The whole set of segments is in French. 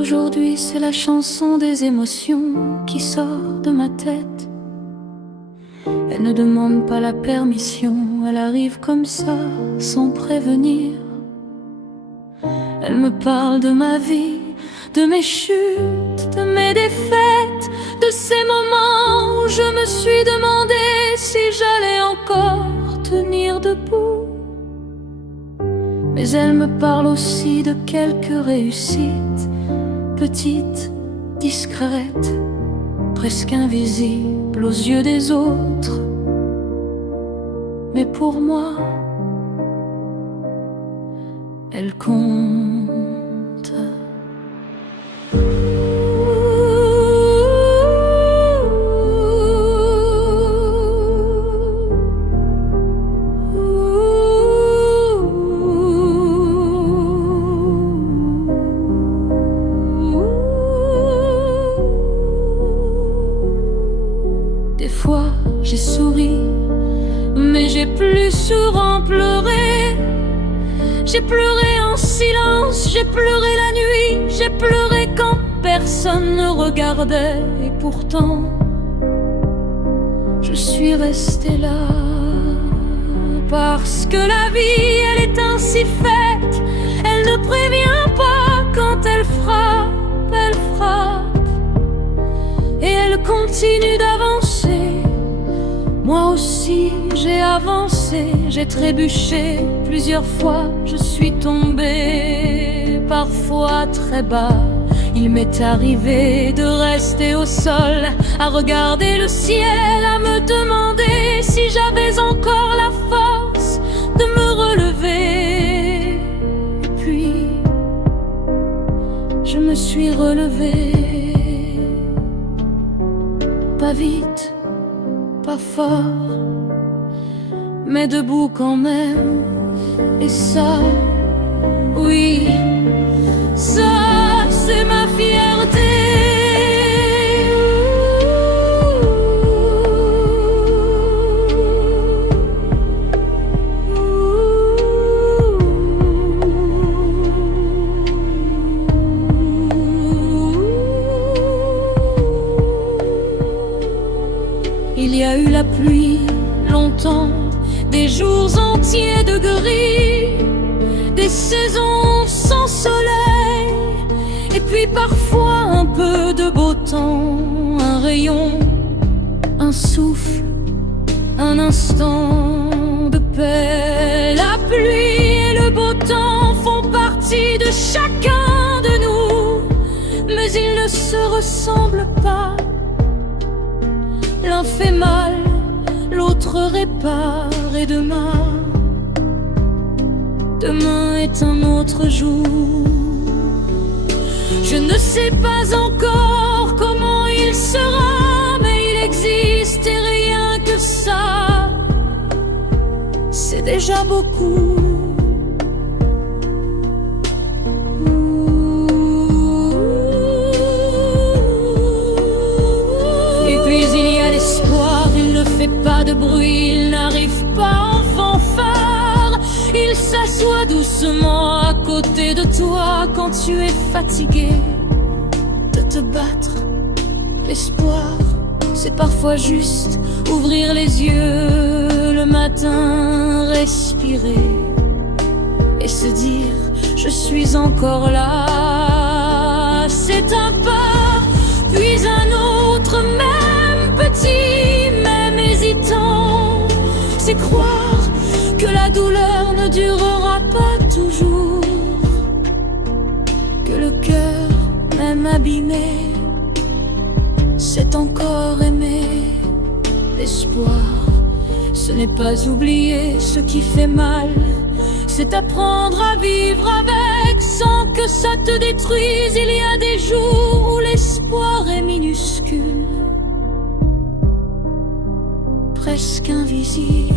Aujourd'hui c'est la chanson des émotions qui sort de ma tête. Elle ne demande pas la permission, elle arrive comme ça, sans prévenir. Elle me parle de ma vie, de mes chutes, de mes défaites, de ces moments où je me suis demandé si j'allais encore tenir debout. Mais elle me parle aussi de quelques réussites, petites, discrètes, presque invisibles aux yeux des autres. Mais pour moi, elle compte. Des fois j'ai souri, mais j'ai plus souvent pleuré. J'ai pleuré en silence, j'ai pleuré la nuit, j'ai pleuré quand personne ne regardait. Et pourtant, je suis restée là, parce que la vie, elle est ainsi faite. Elle ne prévient pas quand elle frappe, elle frappe. Et elle continue d'avancer. Moi aussi j'ai avancé, j'ai trébuché plusieurs fois, je suis tombée parfois très bas. Il m'est arrivé de rester au sol, à regarder le ciel, à me demander si j'avais encore la force de me relever. Puis je me suis relevée, pas vite, pas fort, mais debout quand même. Et ça, oui, ça c'est ma fierté. Il y a eu la pluie longtemps, des jours entiers de gris, des saisons sans soleil, et puis parfois un peu de beau temps, un rayon, un souffle, un instant de paix. La pluie et le beau temps font partie de chacun de nous, mais ils ne se ressemblent pas. L'un fait mal, l'autre répare, et demain est un autre jour. Je ne sais pas encore comment il sera, mais il existe et rien que ça, c'est déjà beaucoup. Pas de bruit, il n'arrive pas en fanfare. Il s'assoit doucement à côté de toi quand tu es fatigué de te battre. L'espoir, c'est parfois juste ouvrir les yeux le matin, respirer et se dire je suis encore là. C'est un pas, puis un autre, même petit, même hésitant. C'est croire que la douleur ne durera pas toujours, que le cœur, même abîmé, c'est encore aimer. L'espoir, ce n'est pas oublier ce qui fait mal, c'est apprendre à vivre avec sans que ça te détruise. Il y a des jours où l'espoir est minuscule, presque invisible,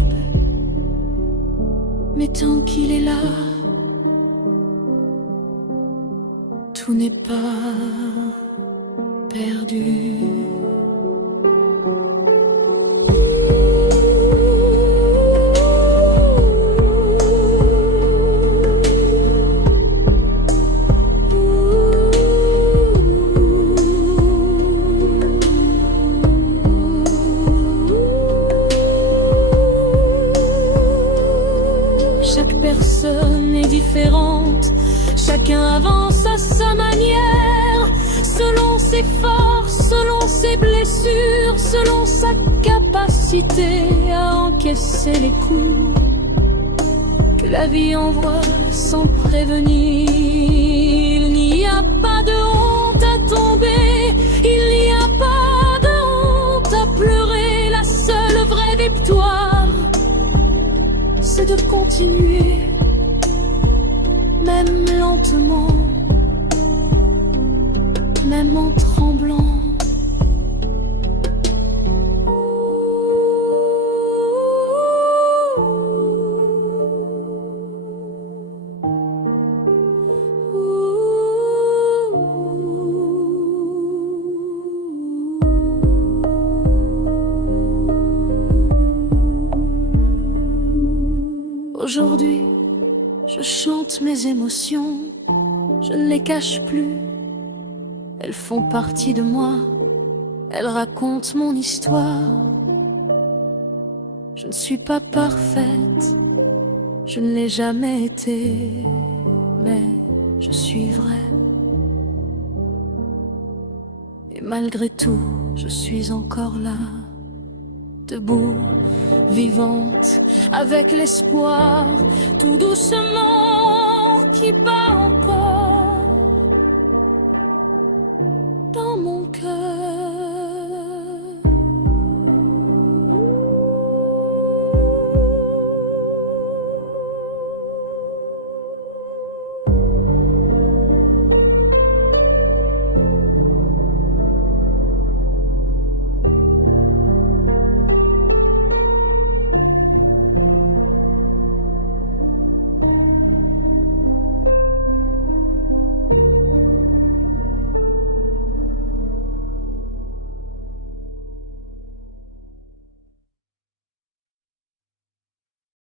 mais tant qu'il est là, tout n'est pas perdu. ses forces, selon ses blessures, selon sa capacité à encaisser les coups que la vie envoie sans prévenir. Il n'y a pas de honte à tomber, il n'y a pas de honte à pleurer. La seule vraie victoire, c'est de continuer, même lentement, même en tremblant. Aujourd'hui, je chante mes émotions, je ne les cache plus. Elles font partie de moi, elles racontent mon histoire. Je ne suis pas parfaite, je ne l'ai jamais été, mais je suis vraie. Et malgré tout, je suis encore là, debout, vivante, avec l'espoir, tout doucement, qui bat encore.